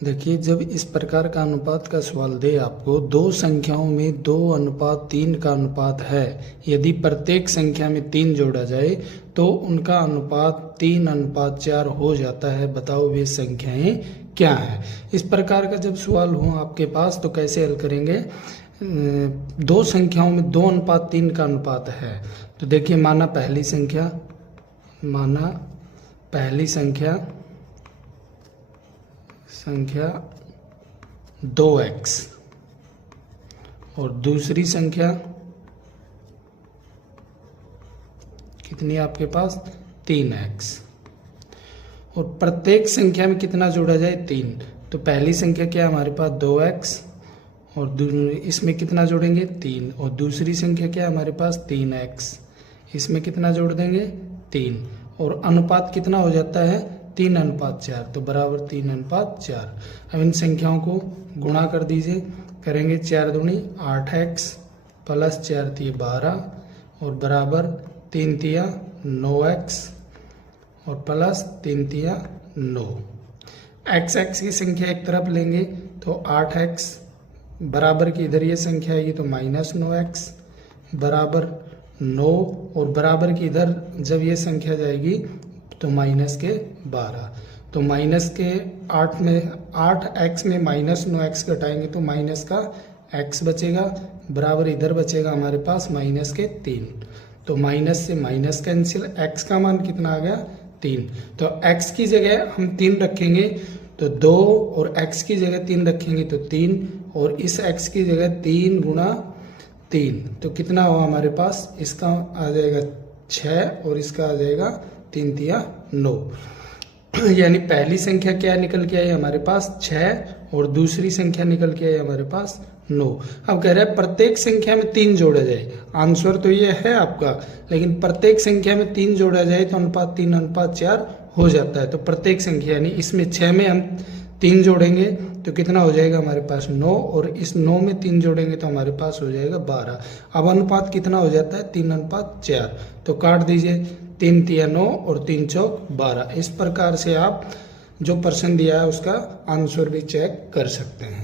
देखिए, जब इस प्रकार का अनुपात का सवाल दे आपको, दो संख्याओं में 2:3 का अनुपात है, यदि प्रत्येक संख्या में 3 जोड़ा जाए तो उनका अनुपात 3:4 हो जाता है। बताओ वे संख्याएं क्या हैं। इस प्रकार का जब सवाल हो आपके पास तो कैसे हल करेंगे। दो संख्याओं में 2:3 का अनुपात है, तो देखिए माना पहली संख्या 2x और दूसरी संख्या कितनी है आपके पास 3x, और प्रत्येक संख्या में कितना जोड़ा जाए 3। तो पहली संख्या क्या है हमारे पास 2x और इसमें कितना जोड़ेंगे 3, और दूसरी संख्या क्या है हमारे पास 3x, इसमें कितना जोड़ देंगे 3, और अनुपात कितना हो जाता है 3:4, तो बराबर 3:4। अब इन संख्याओं को गुणा कर दीजिए, करेंगे 4 दूनी 8x प्लस 4 3 12 और बराबर 3 3 9x और प्लस 3 3 9। x की संख्या एक तरफ लेंगे तो 8x बराबर की इधर ये संख्या आएगी तो -9x बराबर 9, और बराबर की इधर जब ये संख्या जाएगी तो -12। तो माइनस के 8x में -9x घटाएंगे तो माइनस का x बचेगा, बराबर इधर बचेगा हमारे पास -3। तो माइनस से माइनस कैंसिल, x का मान कितना आ गया 3। तो x की जगह हम 3 रखेंगे तो 2, और x की जगह 3 रखेंगे तो 3, और इस x की जगह 3 गुणा 3 तो कितना हुआ हमारे पास, इसका आ जाएगा 6 और इसका आ जाएगा 3 3 9। यानी पहली संख्या क्या निकल के आई हमारे पास 6 और दूसरी संख्या निकल के आई हमारे पास 9। अब कह रहा है प्रत्येक संख्या में 3 जोड़ा जाए। आंसर तो ये है आपका, लेकिन प्रत्येक संख्या में 3 जोड़ा जाए तो अनुपात 3:4 हो जाता है। तो प्रत्येक संख्या यानी इसमें 6 में हम 3 जोड़ेंगे तो कितना हो जाएगा हमारे पास 9, और इस 9 में 3 जोड़ेंगे तो हमारे पास हो जाएगा 12। अब अनुपात कितना हो जाता है 3:4, तो काट दीजिए 3 3 9 और 3 चौक 12। इस प्रकार से आप जो प्रश्न दिया है उसका आंसर भी चेक कर सकते हैं।